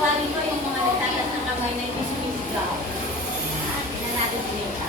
Tawagin ko yung mga natatas ng kamay na dismiss daw. Tingnan natin si Lita.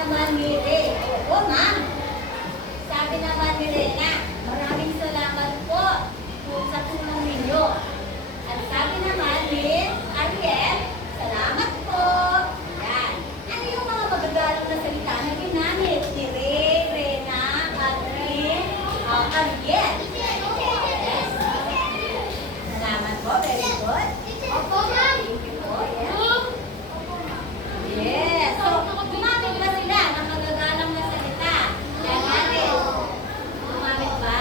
naman ni Ray. Opo, ma'am. Sabi naman ni Rena, maraming salamat po sa tulong ninyo. At sabi naman ni Ariel, salamat po. Yan. Ano yung mga magagalang na salita na ginamit ni Ray, Rena, at ni Ariel? Yes. Salamat po. Very good. Opo, ma'am. Thank you po. Yes. Yes. So, gumamit ba sila ng magagalang na salita? Yan natin. Gumamit ba?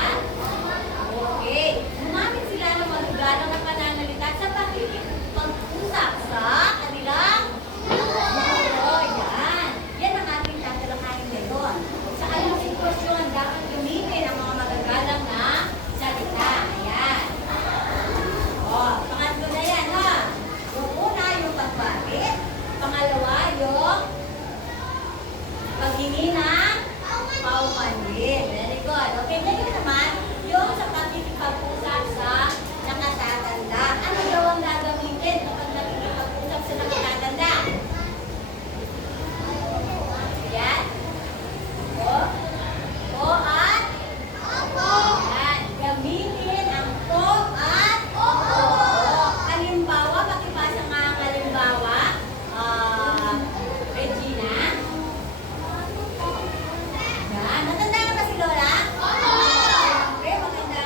Okay. Gumamit sila ng magagalang na pananalita sa pakikipag-usap sa kanilang guro. Yan. Yan ang ating tatalakayin ngayon. Sa anong sitwasyon dapat gamitin ang mga magagalang na salita? Ayan. O, pangatlo na yan, ha? Yung una, yung pagbabit. Pangalawa, yung paghingi ng paumanhin. Very good. Okay, ngayon naman, yung sa pakikipag-usap sa nakatatanda. Ano daw ang gagamitin kapag nakikipag-usap sa nakatatanda? Yan. O. O at? Opo. Yan. Gamitin ang po at opo. Halimbawa, pakipasa nga ang halimbawa. Regina. Yan. Matanda na ba si Lola? Siyempre, maganda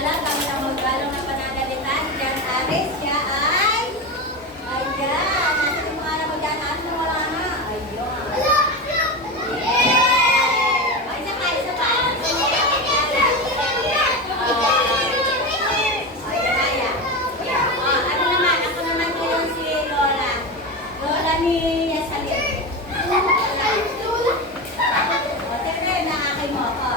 magagalang, kami ang magalang na pananalita. Diyan, Aris, siya ay... Ayan, nasa yung mga mag-anak na wala na. Ayun. Yeah! O, isa pa, isa pa. Ano naman, ako naman ngayon si Lola. Lola ni Yasalin. O, siyempre, nakakin mo ako.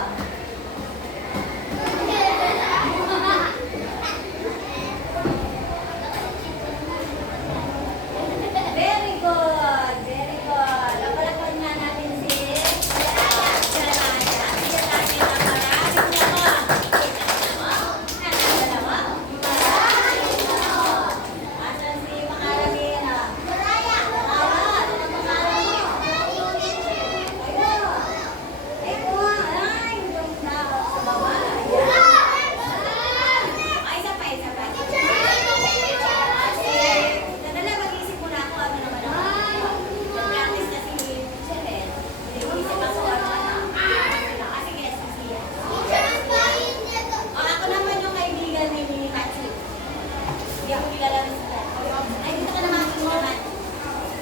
Very good, very good. Napalakpan nga natin si Jaraya. Si Jaraya na maraming dalawa. Maraming dalawa. Asan si Makarabina? Jaraya! Ano ang pangalan mo? Ayun. Ayun. Ay, yung tao sa baba. Ayan. Ay, isa pa, isa pa. Nadala, mag-isip muna ako ano naman ako. Nag-practice na si Michelle. Nag-isip ako ano. Kasi guess ko siya. Ako naman yung kaibigan ni Katsu. Hindi ako kilala na sila. Ay, dito ka naman naman.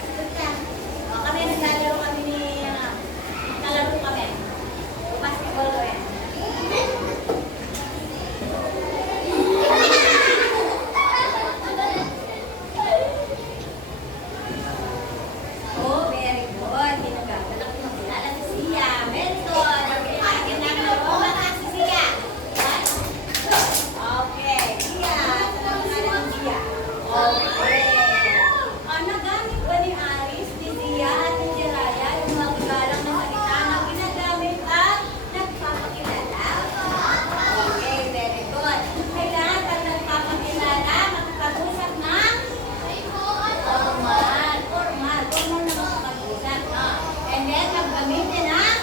Dito ka. Kami naglalaro kami ni kalaro kami. Basketball ko yan. Oh, very good. Ginagagalak ko makilala si Sia. Very good. Akin na laro na si Sia. Okay. Sia. Tanong na lang Sia. Okay. Nagamit ba ni Aris, ni Sia at ni Jiraya yung mga galang na salita na ginagamit at nagpapakilala? Okay, very good. Kailangan pag nagpapakilala, magpag-usap ng formal. Formal na magpag-usap. No? And then, maggamitin ng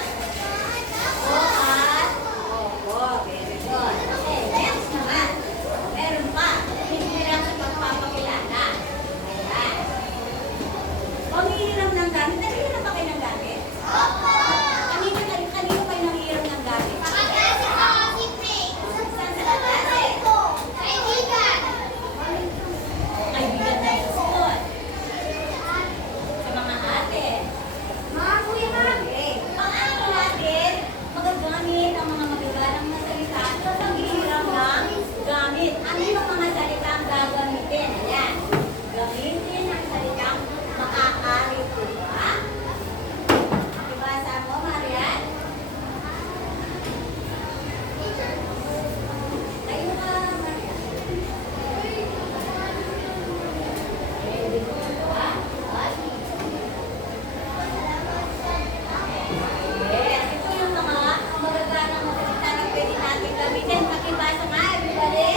o at opo. Very good. Okay, next naman. Meron pa. Hindi lang sa pagpapakilala. Ayan. Panghihiram ng gamit. Naghihiram ba kayo ng gamit? Kanino kayo nanghihiram ng gamit? Saan sa klase? Kaibigan na yung school. Sa mga ate. Okay. Paano natin magagamit ang mga magagalang na salita sa paghihiram ng gamit? Ano yung mga salita ang gagamitin? Ayan. Gamitin ang salitang maaari po ba? Ibasa mo, Marian? Tayo ka, Marian. Ready po ba? Yes, ito yung mga magagalang na salita na pwede natin gamitin. Pakibasa nga, everybody.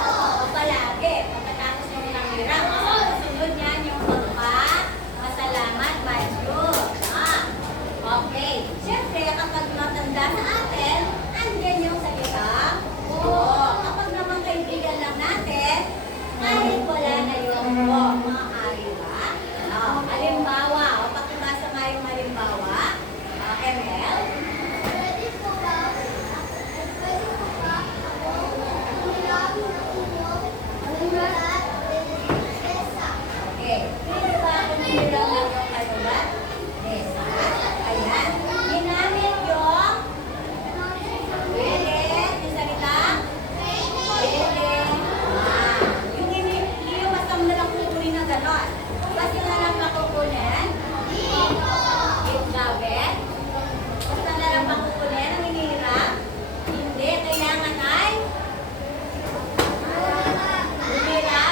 O palagi, pagkatapos ng nangiram. Sunod yan yung magpa-masalamat, badyo. Okay. Siyempre, kapag matanda na atin, andyan yung salita. Kapag naman kaibigan lang natin, kahit wala na yung maaari ba? Halimbawa, pakibasa nga yung halimbawa. ML. Okay. Pwede ba ako nila lang yung kanulat? Nesa. Ayan. Ginamit yung pwede. Yung salita? Pwede. Yung basta mo na lang kukunin na gano'n. Basta na lang makukunin. Gabet. Basta na lang makukunin ang hinihirap. Hindi. Kailangan ay humira.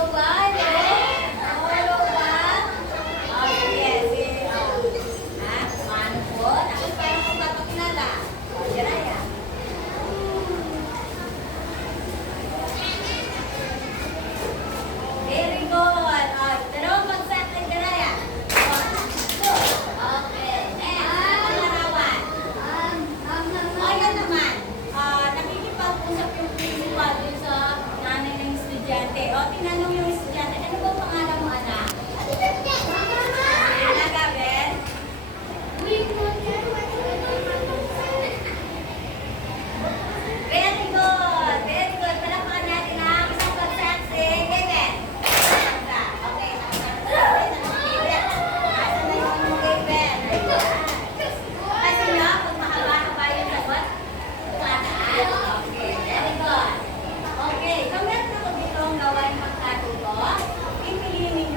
Hello ba? Hello ba? Oh, sige, sige. Oh. Ha? Paano po? Tapos parang magpapakilala. Oh, Jiraya. Very good. Oh, dalawang bagsak kay Jiraya. Okay. Next. Ang larawan. O, yan naman. Nakikipag-usap yung principal dun sa nanay ng estudyante. O, tinanong yung estudyante, ano ba pangalan mo, anak? Nagabel? Very good. Very good. Palakpakan natin ang isang bagsak si Gaben. Okay, Gaben. Asan na yung Gaben? Kasi nga, pag mahaba-haba yung sagot, tumataan. Okay, very good. Okay, kung meron ako dito ang gawain magkatuto, pipiliin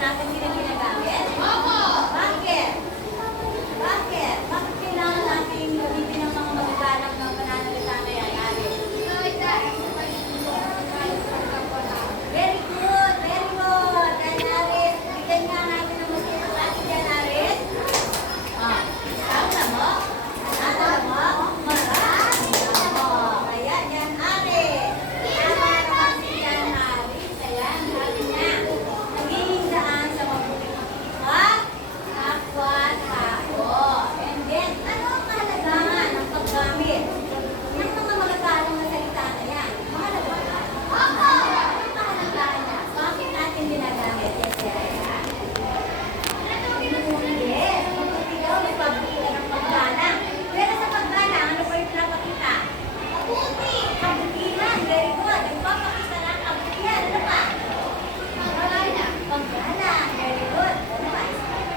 natin sila ginagamit? Bakit? Bakit? Bakit kailangan natin gamitin ang mga magagalang ng pananalita na yan, Aris? Very good, very good. Yan, Aris. Bigyan nga natin ng masipag natin yan, Aris. Ah, tama mo? Tama mo? Marami. Kaya yan, Aris. Tama naman si yan, Aris. Ayan, sabi niya. Naging daan sa mabuting makikita, kapwa-tao. And then, ano ang kahalagahan ng paggamit ng mga magagalang na salita na yan? Mahalaga ba? Ano ang kahalagahan niya? Bakit natin ginagamit? Yes, yes. Yes, magpapagaw, magpapakita ng paggalang. Pero sa paggalang, ano pa yung pinapakita? Kabutihan, very good. Nagpapakita ng kabutihan. Ano pa? Paggalang, very good. Ano pa?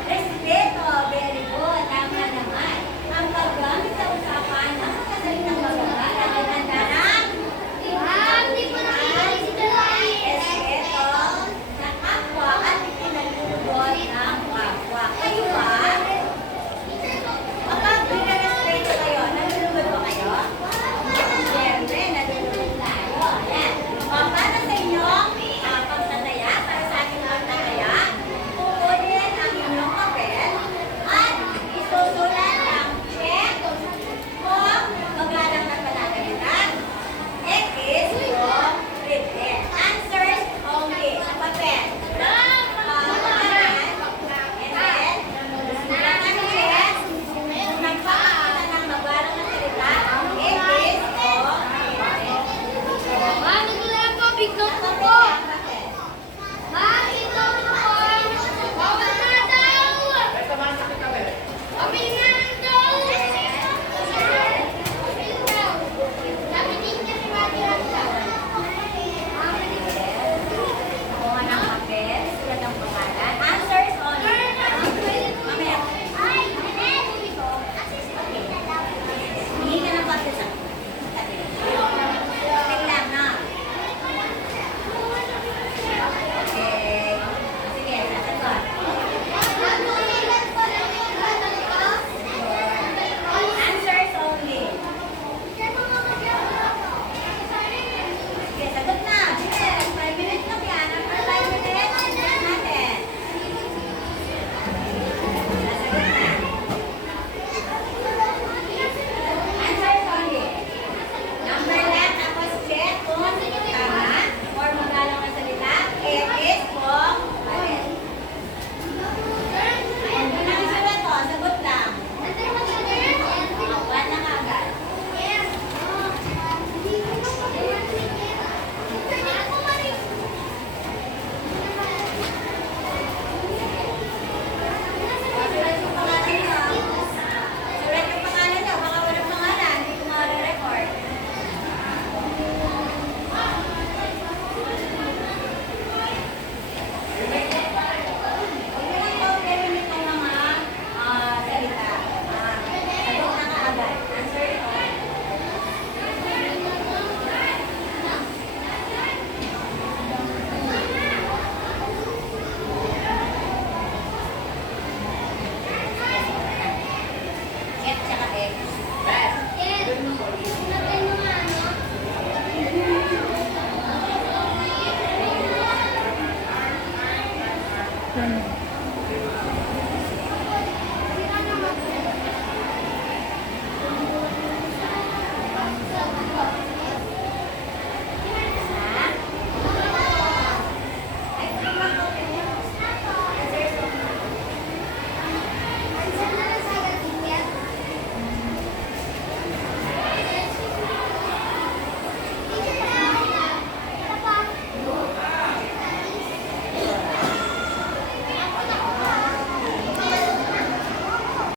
Respeto, very good. Tama naman. Ang paggamit sa usapan ng mga salitang magagalang ay handa ng respeto sa kapwa at ikinalulubot ng kapwa. Kayo ba? Kapag nire-respeto kayo, nalulubot ba kayo? Siyempre, nalulubot tayo. Ayan. Para sa inyo, pagtataya, para sa ating pagtataya, kukunin ang inyong papel at isusulat ang check kung magalang na pananalitan. X kung written. Answers only. Sa papel. Pangalan. And then, susulat ang check. Kung nagpapakita ng magalang na salita, X kung written. Sa papel. Kuha ng papel, sulat ang pangalan. Answers only. Mamaya. Hindi ka ng papel sa tabi. Papel lang, no? Okay. Sige, sasagot. Answers only. Sige, sagot na. Bilis. 5 minutes lang yan. After 5 minutes, sagot natin. Sasagot na. Answers only. Number lang, tapos check kung tama or magalang na salita. X kung mali. Ayan, kung nakisulat ko, sagot lang. One na agad. Sulat yung pangalan niyo. Sulat yung pangalan niyo. Baka walang pangalan. Hindi ko ma-record. Huwag mo lang paulitin itong mga salita. Sagot na kaagad. Answer ito. F tsaka X.